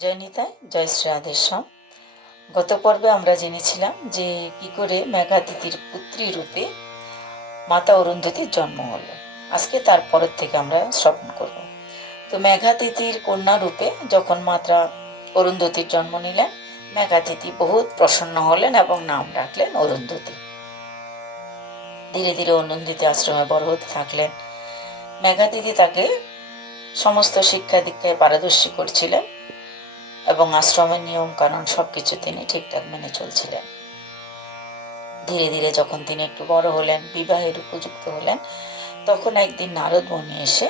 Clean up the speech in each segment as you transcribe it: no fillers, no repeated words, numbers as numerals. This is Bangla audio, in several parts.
জয় নিতাই, জয় শ্রী রাধেশ্যাম। গত পর্বে আমরা জেনেছিলাম যে কি করে মেঘাতিথির পুত্রী রূপে মাতা অরুন্ধতির জন্ম হলো। আজকে তারপরের থেকে আমরা শ্রবণ করব। তো মেঘাতিথির কন্যা রূপে যখন মাতা অরুন্ধতির জন্ম নিলেন, মেঘাতিথি বহুত প্রসন্ন হলেন এবং নাম রাখলেন অরুন্ধতী। ধীরে ধীরে অরুন্ধতী আশ্রমে বড় হতে থাকলেন। মেঘাতিথি তাকে সমস্ত শিক্ষা দীক্ষায় পারদর্শী করছিলেন এবং আশ্রমের নিয়ম কানুন সবকিছু তিনি ঠিকঠাক মেনে চলছিলেন। ধীরে ধীরে যখন তিনি একটু বড় হলেন, বিবাহের উপযুক্ত হলেন, তখন একদিন নারদ মুনি এসে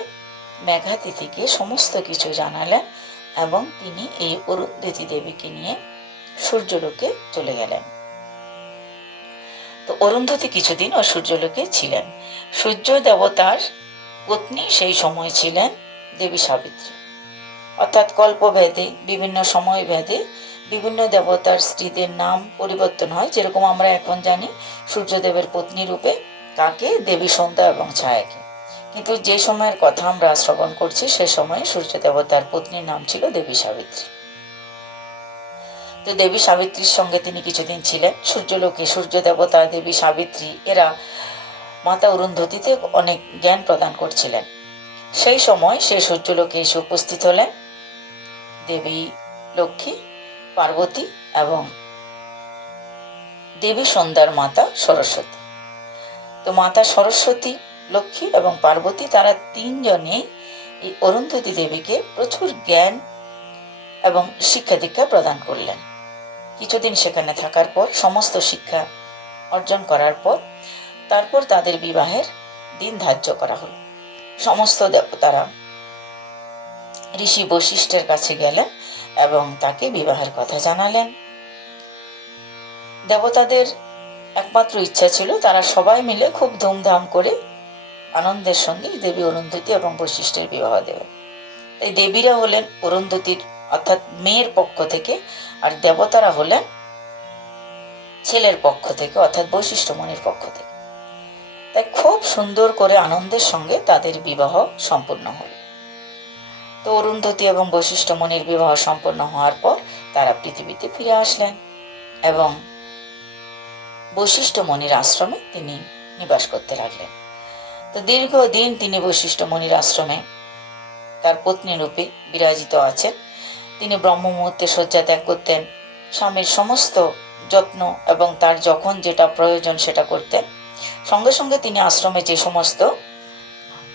মেঘাতিথিকে সমস্ত কিছু জানালেন এবং তিনি এই অরুন্ধতী দেবীকে নিয়ে সূর্যলোকে চলে গেলেন। তো অরুন্ধতী কিছুদিন ও সূর্যলোকে ছিলেন। সূর্য দেবতার পত্নী সেই সময় ছিলেন দেবী সাবিত্রী। অর্থাৎ কল্পভেদে বিভিন্ন সময় ভেদে বিভিন্ন দেবতার স্ত্রীদের নাম পরিবর্তন হয়। যেরকম আমরা এখন জানি সূর্যদেবের পত্নী রূপে কাকে, দেবী সন্ধ্যা এবং ছায়াকে। কিন্তু যে সময়ের কথা আমরা শ্রবণ করছি সে সময়ে সূর্য দেবতার পত্নীর নাম ছিল দেবী সাবিত্রী। তো দেবী সাবিত্রীর সঙ্গে তিনি কিছুদিন ছিলেন সূর্যলোকে। সূর্য দেবতা, দেবী সাবিত্রী এরা মাতা অরুন্ধতীতে অনেক জ্ঞান প্রদান করছিলেন। সেই সময় সে সূর্যলোকে এসে উপস্থিত হলেন দেবী লক্ষ্মী, পার্বতী এবং দেবী সন্ধ্যার মাতা সরস্বতী। তো মাতা সরস্বতী, লক্ষ্মী এবং পার্বতী তারা তিনজনেই এই অরুন্ধতী দেবীকে প্রচুর জ্ঞান এবং শিক্ষা দীক্ষা প্রদান করলেন। কিছুদিন সেখানে থাকার পর, সমস্ত শিক্ষা অর্জন করার পর, তারপর তাদের বিবাহের দিন ধার্য করা হলো। সমস্ত দেবতারা ঋষি বশিষ্ঠের কাছে গেলেন এবং তাকে বিবাহের কথা জানালেন। দেবতাদের একমাত্র ইচ্ছা ছিল তারা সবাই মিলে খুব ধুমধাম করে আনন্দের সঙ্গে দেবী অরুন্ধতী এবং বশিষ্ঠের বিবাহ দেবে। এই দেবীরা হলেন অরুন্ধতীর অর্থাৎ মেয়ের পক্ষ থেকে, আর দেবতারা হলেন ছেলের পক্ষ থেকে অর্থাৎ বশিষ্ঠ মুনির পক্ষ থেকে। তাই খুব সুন্দর করে আনন্দের সঙ্গে তাদের বিবাহ সম্পূর্ণ হল। তো অরুন্ধতী এবং বশিষ্ঠ মুনির বিবাহ সম্পন্ন হওয়ার পর তারা পৃথিবীতে ফিরে আসলেন এবং বশিষ্ঠ মুনির আশ্রমে তিনি নিবাস করতে লাগলেন। তো দীর্ঘদিন তিনি বশিষ্ঠ মুনির আশ্রমে তার পত্নী রূপে বিরাজিত আছেন। তিনি ব্রহ্ম মুহূর্তে শয্যা ত্যাগ করতেন, স্বামীর সমস্ত যত্ন এবং তার যখন যেটা প্রয়োজন সেটা করতেন। সঙ্গে সঙ্গে তিনি আশ্রমে যে সমস্ত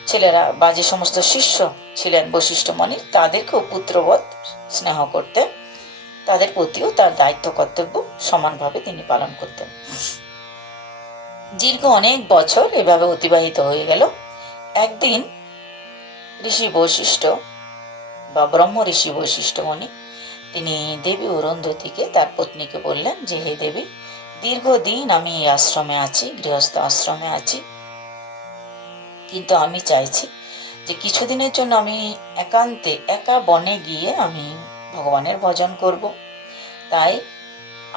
ছেলেরা বা যে সমস্ত শিষ্য ছিলেন বশিষ্ঠ মুনির তাদেরকেও পুত্রবৎ স্নেহ করতেন। তাদের প্রতিও তার দায়িত্ব কর্তব্য সমানভাবে তিনি পালন করতেন। দীর্ঘ অনেক বছর এভাবে অতিবাহিত হয়ে গেল। একদিন ঋষি বশিষ্ঠ বা ব্রহ্ম ঋষি বশিষ্ঠ মুনি তিনি দেবী অরুন্ধতীকে তার পত্নীকে বললেন যে, হে দেবী, দীর্ঘদিন আমি এই আশ্রমে আছি, গৃহস্থ আশ্রমে আছি, কিন্তু আমি চাইছি যে কিছুদিনের জন্য আমি একান্তে একা বনে গিয়ে আমি ভগবানের ভজন করব। তাই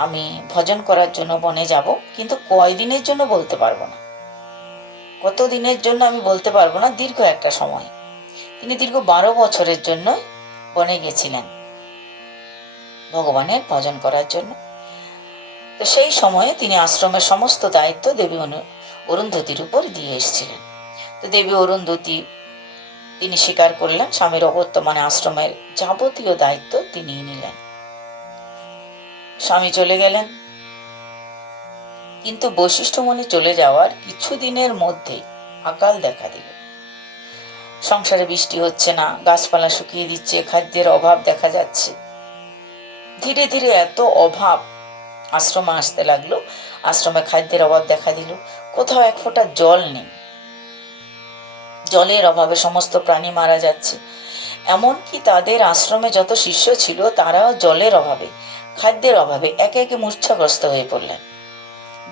আমি ভজন করার জন্য বনে যাব, কিন্তু কয়দিনের জন্য বলতে পারবো না, কত দিনের জন্য আমি বলতে পারবো না, দীর্ঘ একটা সময়। তিনি দীর্ঘ 12 বছরের জন্য বনে গেছিলেন ভগবানের ভজন করার জন্য। তো সেই সময়ে তিনি আশ্রমের সমস্ত দায়িত্ব দেবী অরুন্ধতীর উপর দিয়ে এসেছিলেন। তো দেবী অরুন্ধতী তিনি স্বীকার করলেন, স্বামীর অবর্তমানে আশ্রমের যাবতীয় দায়িত্ব তিনি নিলেন। স্বামী চলে গেলেন, কিন্তু বশিষ্ঠ মুনি চলে যাওয়ার কিছুদিনের মধ্যে আকাল দেখা দিল। সংসারে বৃষ্টি হচ্ছে না, গাছপালা শুকিয়ে দিচ্ছে, খাদ্যের অভাব দেখা যাচ্ছে। ধীরে ধীরে এত অভাব আশ্রমে আসতে লাগলো, আশ্রমে খাদ্যের অভাব দেখা দিল, কোথাও এক ফোঁটা জল নেই, জলের অভাবে সমস্ত প্রাণী মারা যাচ্ছে। এমনকি তাদের আশ্রমে যত শিষ্য ছিল তারাও জলের অভাবে, খাদ্যের অভাবে একে একে মূর্ছাগ্রস্ত হয়ে পড়লেন।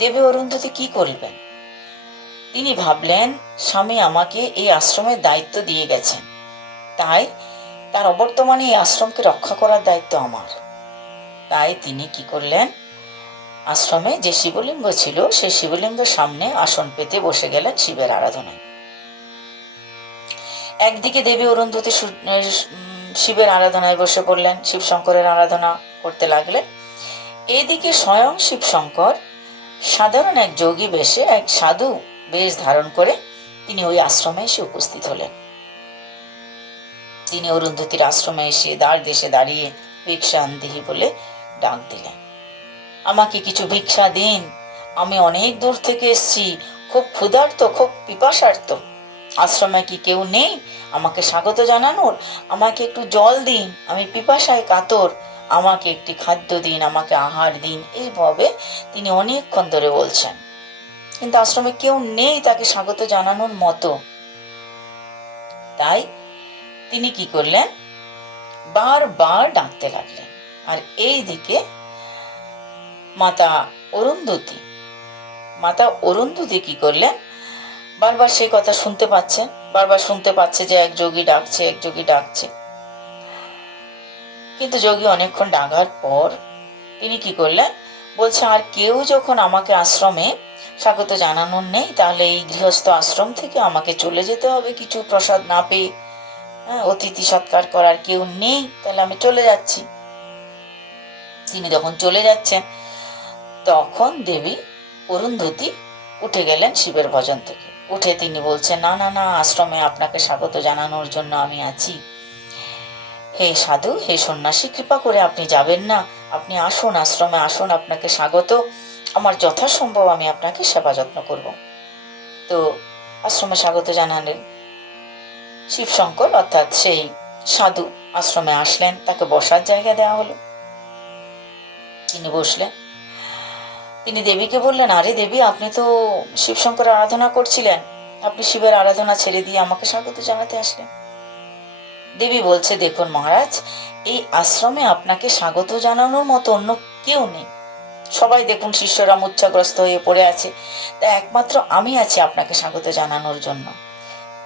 দেবী অরুন্ধতী কি করবেন? তিনি ভাবলেন, স্বামী আমাকে এই আশ্রমের দায়িত্ব দিয়ে গেছেন, তাই তার অবর্তমানে এই আশ্রমকে রক্ষা করার দায়িত্ব আমার। তাই তিনি কি করলেন, আশ্রমে যে শিবলিঙ্গ ছিল সেই শিবলিঙ্গের সামনে আসন পেতে বসে গেলেন শিবের আরাধনায়। একদিকে দেবী অরুন্ধতী শিবের আরাধনায় বসে পড়লেন, শিবশঙ্করের আরাধনা করতে লাগলেন। এইদিকে স্বয়ং শিবশঙ্কর সাধারণ এক যোগী বেশে, এক সাধু বেশ ধারণ করে তিনি ওই আশ্রমে এসে উপস্থিত হলেন। তিনি অরুন্ধতির আশ্রমে এসে দ্বার দেশে দাঁড়িয়ে ভিক্ষা আনদিহি বলে ডাক দিলেন, আমাকে কিছু ভিক্ষা দিন, আমি অনেক দূর থেকে এসছি, খুব ক্ষুধার্ত, খুব পিপাসার্ত। আশ্রমে কি কেউ নেই আমাকে স্বাগত জানানোর? আমাকে একটু জল দিন, আমি পিপাসায় কাতর, আমাকে একটি খাদ্য দিন, আমাকে আহার দিন। এইভাবে তিনি অনেকক্ষণ ধরে বলছেন, কিন্তু আশ্রমে কেউ নেই তাকে স্বাগত জানানোর মতো। তাই তিনি কি করলেন, বারবার ডাকতে লাগলেন। আর এই দিকে মাতা অরুন্ধতী কি করলেন, বারবার সেই কথা শুনতে পাচ্ছেন, বারবার শুনতে পাচ্ছে যে এক যোগী ডাকছে, এক যোগী ডাকছে। কিন্তু যোগী অনেকক্ষণ ডাকার পর তিনি কি করলেন, বলছে আর কেউ যখন আমাকে আশ্রমে স্বাগত জানানোর নেই, তাহলে এই গৃহস্থ আশ্রম থেকে আমাকে চলে যেতে হবে কিছু প্রসাদ না পেয়ে। অতিথি সৎকার করার কেউ নেই, তাহলে আমি চলে যাচ্ছি। তিনি যখন চলে যাচ্ছেন, তখন দেবী অরুন্ধতী উঠে গেলেন শিবের ভজন থেকে। উঠে তিনি বলছেন, না না না, আশ্রমে আপনাকে স্বাগত জানানোর জন্য আমি আছি। হে সাধু, হে সন্ন্যাসী, কৃপা করে আপনি যাবেন না, আপনি আসুন, আশ্রমে আসুন, আপনাকে স্বাগত, আমার যথাসম্ভব আমি আপনাকে সেবা যত্ন করব। তো আশ্রমে স্বাগত জানালেন শিবশঙ্কর, অর্থাৎ সেই সাধু আশ্রমে আসলেন, তাকে বসার জায়গা দেওয়া হলো। তিনি বসলেন। তিনি দেবীকে বললেন, আরে দেবী, আপনি তো শিবশঙ্কর আরাধনা করছিলেন, আপনি শিবের আরাধনা ছেড়ে দিয়ে আমাকে স্বাগত জানাতে আসলেন। দেবী বলছে, দেখুন মহারাজ, এই আশ্রমে আপনাকে স্বাগত জানানোর মতো অন্য কেউ নেই। সবাই দেখুন শিষ্যরা মূর্ছাগ্রস্ত হয়ে পড়ে আছে, তা একমাত্র আমি আছি আপনাকে স্বাগত জানানোর জন্য।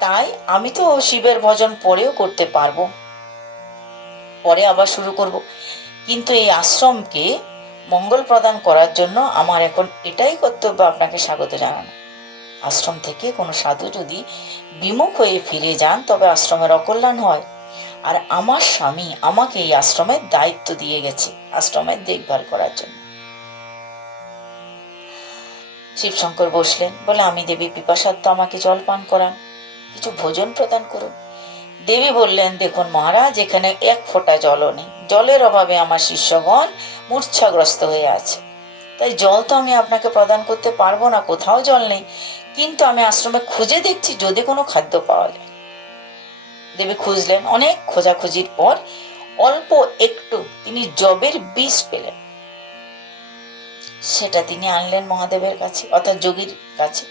তাই আমি তো শিবের ভজন পরেও করতে পারবো, পরে আবার শুরু করব, কিন্তু এই আশ্রমকে মঙ্গল প্রদান করার জন্য আমার এখন এটাই কর্তব্য, আপনাকে স্বাগত জানানো। আশ্রম থেকে কোনো সাধু যদি বিমুখ হয়ে ফিরে যান, তবে আশ্রমের অকল্যাণ হয়। আর আমার স্বামী আমাকে এই আশ্রমের দায়িত্ব দিয়ে গেছে, আশ্রমের দেখভাল করার জন্য। শিবশঙ্কর বসলেন, বলে, আমি দেবী পিপাসার্ত, আমাকে জল পান করান, কিছু ভোজন প্রদান করুন। দেবী বললেন, দেখুন মহারাজ, এখানে এক ফোঁটা জলও নেই, জলের অভাবে আমার শিষ্যগণ মূর্ছাগ্রস্ত হয়ে আছে, তাই জল তো আমি আপনাকে প্রদান করতে পারবো না, কোথাও জল নেই, কিন্তু আমি আশ্রমে খুঁজে দেখছি যদি কোনো খাদ্য পাওয়া যায়। দেবী খুঁজলেন, অনেক খোঁজাখুঁজির পর অল্প একটু তিনি জবের বীজ পেলেন, সেটা তিনি আনলেন মহাদেবের কাছে, অর্থাৎ যোগীর কাছে।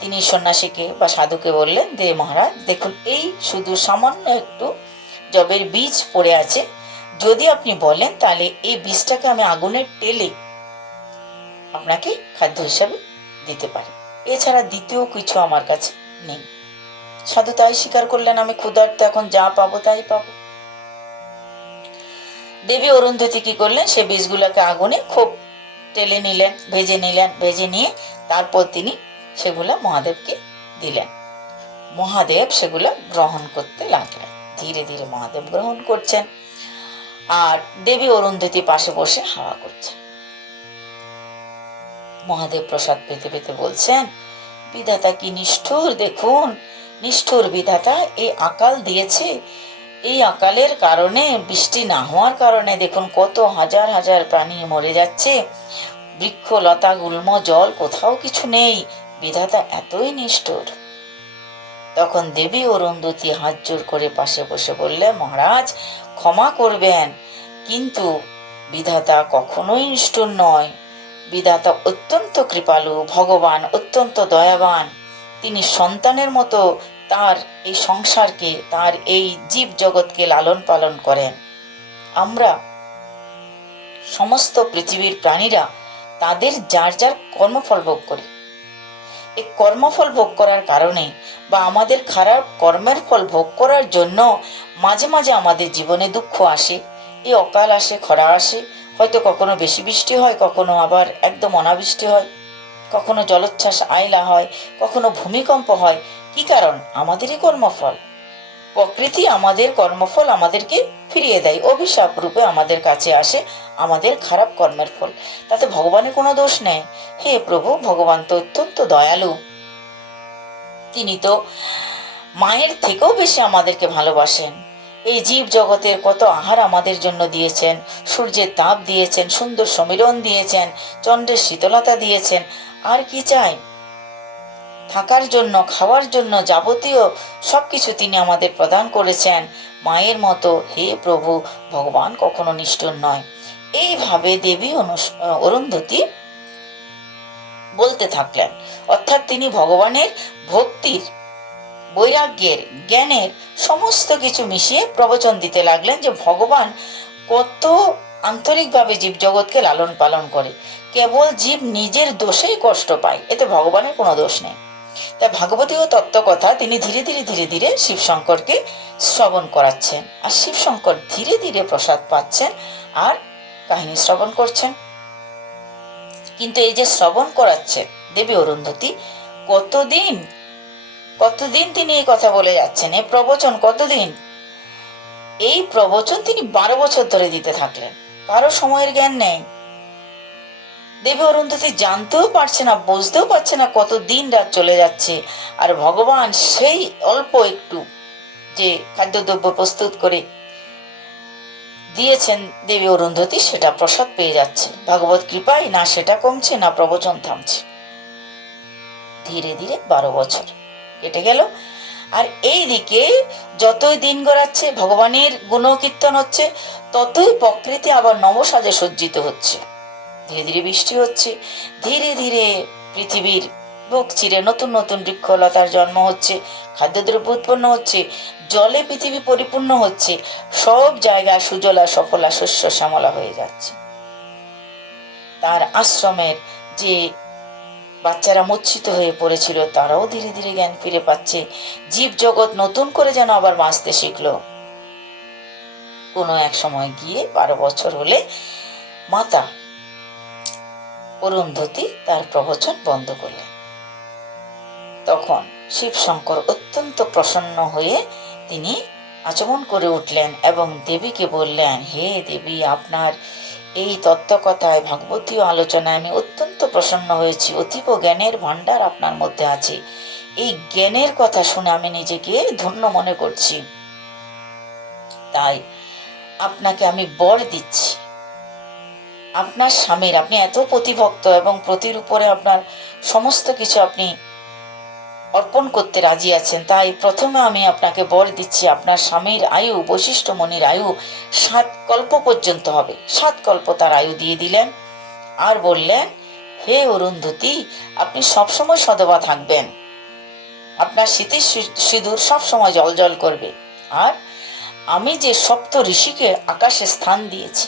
তিনি সন্ন্যাসীকে বা সাধুকে বললেন, দে মহারাজ, দেখুন এই শুধু সামান্য একটু জবের বীজ পড়ে আছে, যদি আপনি বলেন তাহলে এই বীজটাকে আমি আগুনে টেলে আপনাকে খাদ্য হিসাবে দিতে পারি, এছাড়া দ্বিতীয় কিছু আমার কাছে নেই। সাধু তাই স্বীকার করলেন, আমি ক্ষুধার্ত, এখন যা পাবো তাই পাবো। দেবী অরুন্ধতী কি করলেন, সে বীজগুলোকে আগুনে খুব টেলে নিলেন, ভেজে নিয়ে তারপর তিনি সেগুলো মহাদেবকে দিলেন। মহাদেব সেগুলো গ্রহণ করতে লাগলেন। ধীরে ধীরে মহাদেব গ্রহণ করছেন, আর দেবী অরুন্ধতী পাশে বসে হাওয়া করছেন। মহাদেব প্রসাদ পেতে পেতে বলছেন, বিধাতা কি নিষ্ঠুর, দেখুন নিষ্ঠুর বিধাতা এই আকাল দিয়েছে, এই আকালের কারণে, বৃষ্টি না হওয়ার কারণে দেখুন কত হাজার হাজার প্রাণী মরে যাচ্ছে, বৃক্ষ লতা গুল্ম জল কোথাও কিছু নেই, বিধাতা এতই নিষ্ঠুর। তখন দেবী অরুন্ধতী হাত জোর করে পাশে বসে বললে, মহারাজ ক্ষমা করবেন, কিন্তু বিধাতা কখনোই নিষ্ঠুর নয়, বিধাতা অত্যন্ত কৃপালু, ভগবান অত্যন্ত দয়াবান, তিনি সন্তানের মতো তার এই সংসারকে, তার এই জীব জগৎকে লালন পালন করেন। আমরা সমস্ত পৃথিবীর প্রাণীরা তাদের যার যার কর্মফল ভোগ করি, এই কর্মফল ভোগ করার কারণে বা আমাদের খারাপ কর্মের ফল ভোগ করার জন্য মাঝে মাঝে আমাদের জীবনে দুঃখ আসে, এই অকাল আসে, খরা আসে, হয়তো কখনো বেশি বৃষ্টি হয়, কখনো আবার একদম অনাবৃষ্টি হয়, কখনো জলোচ্ছ্বাস আইলা হয়, কখনো ভূমিকম্প হয়। কি কারণ? আমাদেরই কর্মফল। প্রকৃতি আমাদের কর্মফল আমাদেরকে ফিরিয়ে দেয়, অভিশাপ রূপে আমাদের কাছে আসে আমাদের খারাপ কর্মের ফল। তাতে ভগবানের কোনো দোষ নেই। হে প্রভু, ভগবান তো অত্যন্ত দয়ালু, তিনি তো মায়ের থেকেও বেশি আমাদেরকে ভালোবাসেন। এই জীব জগতের কত আহার আমাদের জন্য দিয়েছেন, সূর্যের তাপ দিয়েছেন, সুন্দর সমীরণ দিয়েছেন, চন্দ্রের শীতলতা দিয়েছেন। আর কি চাই? থাকার জন্য, খাওয়ার জন্য যাবতীয় সবকিছু তিনি আমাদের প্রদান করেছেন। মায়ের মতো হে প্রভু, ভগবান কখনো নিষ্ঠুর নয়। এইভাবে দেবী অরুন্ধতী বলতে থাকলেন। অর্থাৎ তিনি ভগবানের ভক্তির, বৈরাগ্যের, জ্ঞানের সমস্ত কিছু মিশিয়ে প্রবচন দিতে লাগলেন যে ভগবান কত আন্তরিকভাবে জীব জগৎকে লালন পালন করে। কেবল জীব নিজের দোষেই কষ্ট পায়, এতে ভগবানের কোনো দোষ নেই। তাই ভাগবতীয় তত্ত্বকথা তিনি ধীরে ধীরে ধীরে ধীরে শিবশঙ্করকে শ্রবণ করাচ্ছেন, আর শিবশঙ্কর ধীরে ধীরে প্রসাদ পাচ্ছেন আর কাহিনী শ্রবণ করছেন। কিন্তু এই যে শ্রবণ করাচ্ছে দেবী অরুন্ধতী, কতদিন কতদিন তিনি এই কথা বলে যাচ্ছেন, এই প্রবচন কতদিন? এই প্রবচন তিনি 12 বছর ধরে দিতে থাকলেন। কারো সময়ের জ্ঞান নেই। দেবী অরুন্ধতী জানতেও পারছে না, বুঝতেও পারছে না কত দিন রাত চলে যাচ্ছে। আর ভগবান সেই অল্প একটু যে খাদ্যদ্রব্য প্রস্তুত করে দিয়েছেন দেবী অরুন্ধতী, সেটা প্রসাদ পেয়ে যাচ্ছে। ভগবত কৃপায় না সেটা কমছে, না প্রবচন থামছে। ধীরে ধীরে 12 বছর কেটে গেল। আর এই দিকে যতই দিন গড়াচ্ছে, ভগবানের গুণকীর্তন হচ্ছে, ততই প্রকৃতি আবার নবসাজে সজ্জিত হচ্ছে। ধীরে ধীরে বৃষ্টি হচ্ছে, ধীরে ধীরে পৃথিবীর বুক চিরে নতুন নতুন বৃক্ষলতার জন্ম হচ্ছে, খাদ্যদ্রব্য উৎপন্ন হচ্ছে, জলে পৃথিবী পরিপূর্ণ হচ্ছে, সব জায়গায় সুজলা সফলা শস্য শ্যামলা হয়ে যাচ্ছে। তার আশ্রমের যে বাচ্চারা মূর্ছিত হয়ে পড়েছিল, তারাও ধীরে ধীরে জ্ঞান ফিরে পাচ্ছে। জীব জগৎ নতুন করে যেন আবার বাঁচতে শিখলো। কোনো এক সময় গিয়ে 12 বছর হলে মাতা অরুন্ধতী তার প্রবচন বন্ধ করলেন। তখন শিবশঙ্কর অত্যন্ত প্রসন্ন হয়ে তিনি আচমন করে উঠলেন এবং দেবীকে বললেন, হে দেবী, আপনার এই তত্ত্বকথায়, ভাগবতীয় আলোচনায় আমি অত্যন্ত প্রসন্ন হয়েছি। অতীব জ্ঞানের ভাণ্ডার আপনার মধ্যে আছে। এই জ্ঞানের কথা শুনে আমি নিজেকে ধন্য মনে করছি। তাই আপনাকে আমি বর দিচ্ছি, আপনার স্বামীর, আপনি এত প্রতিভক্ত এবং প্রতির উপরে আপনার সমস্ত কিছু আপনি অর্পণ করতে রাজি আছেন, তাই প্রথমে আমি আপনাকে বর দিচ্ছি, আপনার স্বামীর আয়ু, বৈশিষ্ট্য মনির আয়ু 7 কল্প পর্যন্ত হবে। 7 কল্প তার আয়ু দিয়ে দিলেন আর বললেন, হে অরুন্ধতী, আপনি সবসময় সধবা থাকবেন, আপনার স্মৃতির সিঁদুর সবসময় জল জল করবে। আর আমি যে সপ্ত ঋষিকে আকাশে স্থান দিয়েছি,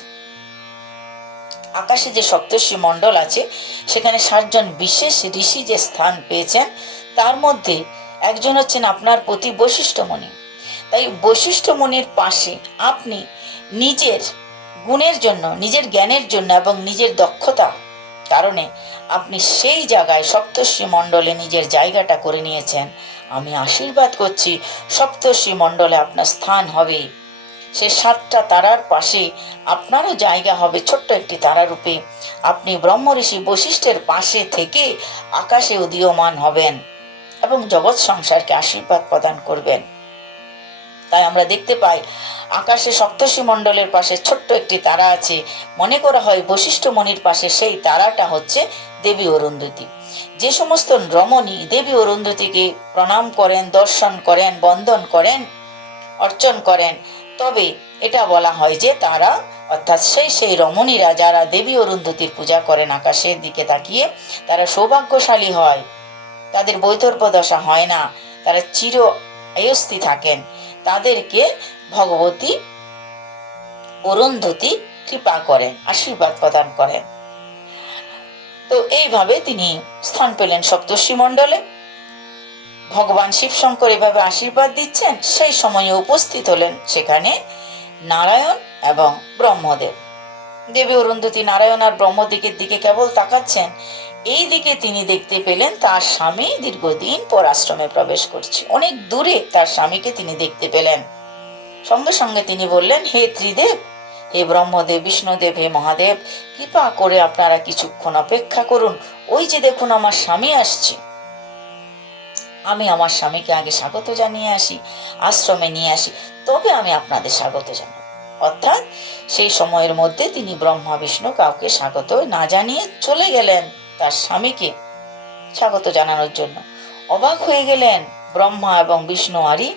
আকাশে যে সপ্তর্ষি মণ্ডল আছে, সেখানে 60 জন বিশেষ ঋষি যে স্থান পেয়েছেন, তার মধ্যে একজন হচ্ছেন আপনার পতি বৈশিষ্ট্যমণি। তাই বৈশিষ্ট্যমণির পাশে আপনি নিজের গুণের জন্য, নিজের জ্ঞানের জন্য এবং নিজের দক্ষতা কারণে আপনি সেই জায়গায় সপ্তর্ষি মণ্ডলে নিজের জায়গাটা করে নিয়েছেন। আমি আশীর্বাদ করছি, সপ্তর্ষি মণ্ডলে আপনার স্থান হবে। সে 7টা তারার পাশে আপনারও জায়গা হবে, ছোট্ট একটি তারা রূপে। আপনি ব্রহ্ম ঋষি বৈশিষ্ট্যের পাশে থেকে আকাশে উদীয়মান হবেন এবং জগৎ সংসারকে আশীর্বাদ প্রদান করবেন। তাই আমরা দেখতে পাই আকাশে সপ্তর্ষি মণ্ডলের পাশে ছোট্ট একটি তারা আছে। মনে করা হয় বৈশিষ্ট্য মণির পাশে সেই তারাটা হচ্ছে দেবী অরুন্ধতী। যে সমস্ত রমণী দেবী অরুন্ধতীকে প্রণাম করেন, দর্শন করেন, বন্দন করেন, অর্চন করেন, তবে এটা বলা হয় যে তারা, অর্থাৎ সেই রমণীরা যারা দেবী অরুন্ধতীর পূজা করেন আকাশের দিকে তাকিয়ে, তারা সৌভাগ্যশালী হয়, তাদের বৈধর্য দশা হয় না, তারা চির আয়ুস্থী থাকেন। তাদেরকে ভগবতী অরুন্ধতী কৃপা করেন, আশীর্বাদ প্রদান করেন। তো এইভাবে তিনি স্থান পেলেন সপ্তর্ষি মণ্ডলে। ভগবান শিবশঙ্কর এভাবে আশীর্বাদ দিচ্ছেন, সেই সময়ে উপস্থিত হলেন সেখানে নারায়ণ এবং ব্রহ্মদেব। দেবী অরুন্ধতী নারায়ণ আর ব্রহ্মদিকের দিকে কেবল তাকাচ্ছেন, এই দিকে তিনি দেখতে পেলেন তার স্বামী দীর্ঘদিন পর আশ্রমে প্রবেশ করছে। অনেক দূরে তার স্বামীকে তিনি দেখতে পেলেন। সঙ্গে সঙ্গে তিনি বললেন, হে ত্রিদেব, হে ব্রহ্মদেব, বিষ্ণুদেব, হে মহাদেব, কৃপা করে আপনারা কিছুক্ষণ অপেক্ষা করুন। ওই যে দেখুন আমার স্বামী আসছে, আমি আমার স্বামীকে আগে স্বাগত জানিয়ে আসি, আশ্রমে নিয়ে আসি, তবে আমি আপনাদের স্বাগত জানাব। অর্থাৎ সেই সময়ের মধ্যে তিনি ব্রহ্মা বিষ্ণু কাউকে স্বাগত না জানিয়ে চলে গেলেন তার স্বামীকে স্বাগত জানানোর জন্য। অবাক হয়ে গেলেন ব্রহ্মা এবং বিষ্ণু, আরে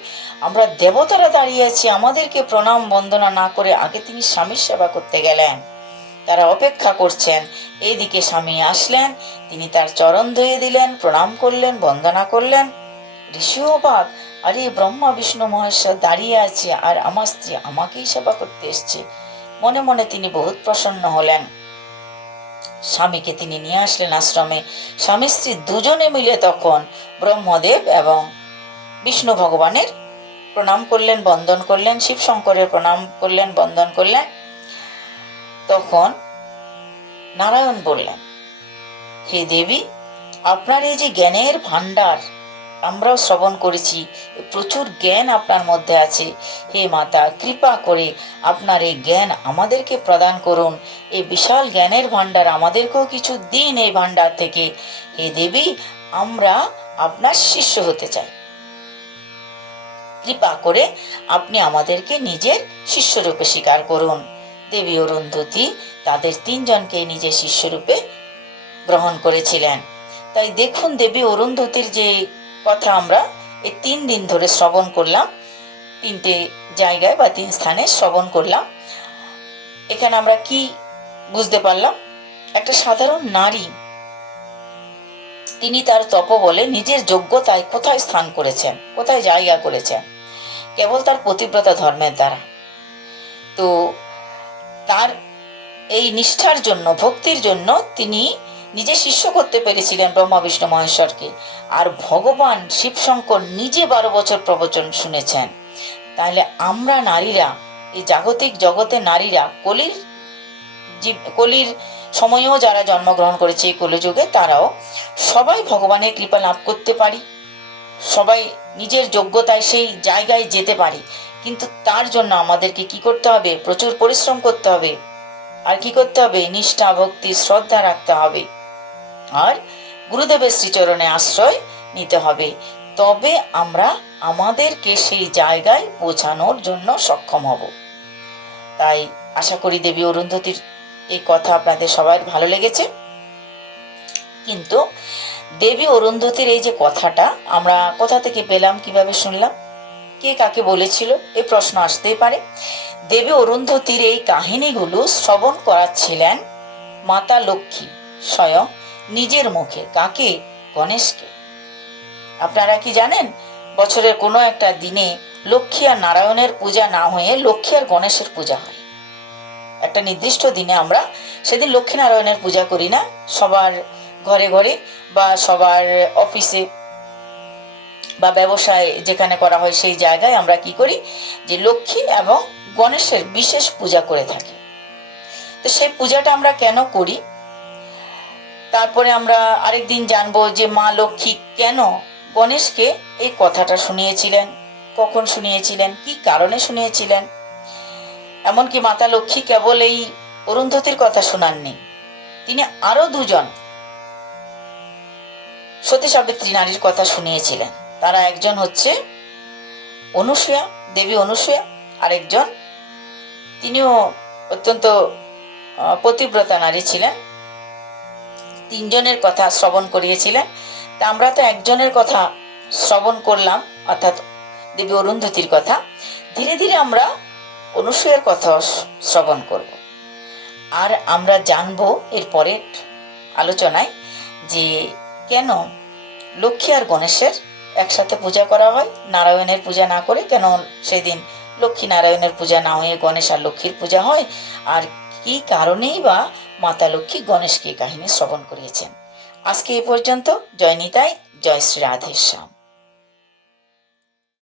আমরা দেবতারা দাঁড়িয়ে আছি, আমাদেরকে প্রণাম বন্দনা না করে আগে তিনি স্বামীর সেবা করতে গেলেন। তারা অপেক্ষা করছেন। এইদিকে স্বামী আসলেন, তিনি তার চরণ ধুয়ে দিলেন, প্রণাম করলেন, বন্দনা করলেন। ঋষিও অবাক, আরে ব্রহ্মা বিষ্ণু মহেশ্বর দাঁড়িয়ে আছে আর আমার স্ত্রী আমাকেই সেবা করতে এসছে। মনে মনে তিনি বহুত প্রসন্ন হলেন। স্বামীকে তিনি নিয়ে আসলেন আশ্রমে। স্বামী স্ত্রী দুজনে মিলে তখন ব্রহ্মদেব এবং বিষ্ণু ভগবানের প্রণাম করলেন, বন্দন করলেন, শিব শঙ্করের প্রণাম করলেন, বন্দন করলেন। তখন নারায়ণ বললেন, হে দেবী, আপনার এই যে জ্ঞানের ভান্ডার আমরাও শ্রবণ করেছি, প্রচুর জ্ঞান আপনার মধ্যে আছে। হে মাতা, কৃপা করে আপনার এই জ্ঞান আমাদেরকে প্রদান করুন। এই বিশাল জ্ঞানের ভান্ডার আমাদেরকেও কিছু দিন এই ভান্ডার থেকে। হে দেবী, আমরা আপনার শিষ্য হতে চাই, কৃপা করে আপনি আমাদেরকে নিজের শিষ্যরূপে স্বীকার করুন। দেবী অরুন্ধতী তাদের তিনজনকে নিজের শিষ্যরূপে গ্রহণ করেছিলেন। তাই দেখুন, দেবী অরুন্ধতীর যে কথা আমরা এই 3 দিন ধরে শ্রবণ করলাম, 3টে জায়গায় বা 3 স্থানে শ্রবণ করলাম। এখানে আমরা কি বুঝতে পারলাম? একটা সাধারণ নারী, তিনি তার তপবলে নিজের যোগ্যতায় কোথায় স্থান করেছেন, কোথায় জায়গা করেছেন? কেবল তার পতিব্রতা ধর্মের দ্বারা। তো তার এই নিষ্ঠার জন্য, ভক্তির জন্য তিনি নিজে শিষ্য করতে পেরেছিলেন ব্রহ্মা বিষ্ণু মহেশ্বরকে। আর ভগবান শিবশঙ্কর নিজে 12 বছর প্রবচন শুনেছেন। তাহলে আমরা নারীরা, এই জাগতিক জগতে নারীরা, কলির সময়েও যারা জন্মগ্রহণ করেছে এই কলিযুগে, তারাও সবাই ভগবানের কৃপা লাভ করতে পারি, সবাই নিজের যোগ্যতায় সেই জায়গায় যেতে পারি। কিন্তু তার জন্য আমাদেরকে কি করতে হবে? প্রচুর পরিশ্রম করতে হবে। আর কি করতে হবে? নিষ্ঠা, ভক্তি, শ্রদ্ধা রাখতে হবে। আর গুরুদেবের শ্রীচরণে আশ্রয় নিতে হবে। তবে আমরা আমাদেরকে সেই জায়গায় পৌঁছানোর জন্য সক্ষম হব। তাই আশা করি দেবী অরুন্ধতীর এই কথা আপনাদের সবার ভালো লেগেছে। কিন্তু দেবী অরুন্ধতীর এই যে কথাটা আমরা কোথা থেকে পেলাম, কিভাবে শুনলাম, কে কাকে বলেছিল, এই প্রশ্ন আসতেই পারে। দেবী অরুন্ধতীর এই কাহিনীগুলো শ্রবণ করাচ্ছিলেন মাতা লক্ষ্মী স্বয়ং নিজের মুখে। কাকে? গণেশকে। আপনারা কি জানেন, বছরের কোনো একটা দিনে লক্ষ্মী আর নারায়ণের পূজা না হয়ে লক্ষ্মী আর গণেশের পূজা হয়। একটা নির্দিষ্ট দিনে আমরা সেদিন লক্ষ্মী নারায়ণের পূজা করি না। সবার ঘরে ঘরে বা সবার অফিসে বা ব্যবসায় যেখানে করা হয় সেই জায়গায় আমরা কি করি, যে লক্ষ্মী এবং গণেশের বিশেষ পূজা করে থাকি। তো সেই পূজাটা আমরা কেন করি, তারপরে আমরা আরেকদিন জানবো যে মা লক্ষ্মী কেন গণেশকে এই কথাটা শুনিয়েছিলেন, কখন শুনিয়েছিলেন, কি কারণে শুনিয়েছিলেন। এমনকি মাতা লক্ষ্মী কেবল এই অরুন্ধতীর কথা শোনাননি, তিনি আরো 2 জন সতী সাবিত্রী নারীর কথা শুনিয়েছিলেন। তারা একজন হচ্ছে অনুসূয়া, দেবী অনুসূয়া, আরেকজন তিনিও অত্যন্ত পতিব্রতা নারী ছিলেন। 3 জনের কথা শ্রবণ করিয়েছিলেন। তা আমরা তো একজনের কথা শ্রবণ করলাম, অর্থাৎ দেবী অরুন্ধতীর কথা। ধীরে ধীরে আমরা অনুসূয়ার কথা শ্রবণ করব। আর আমরা জানবো এর পরের আলোচনায় যে কেন লক্ষ্মী আর গণেশের একসাথে পূজা করা হয়, নারায়ণের পূজা না করে কেন সেদিন লক্ষ্মী নারায়ণের পূজা না হয়ে গণেশ আর লক্ষ্মীর পূজা হয়, আর কি কারণেই বা মাতা লক্ষ্মী গণেশকে কাহিনী শ্রবণ করিয়েছেন। আজকে এই পর্যন্ত। জয় নিতাই, জয় শ্রী রাধেশ্যাম।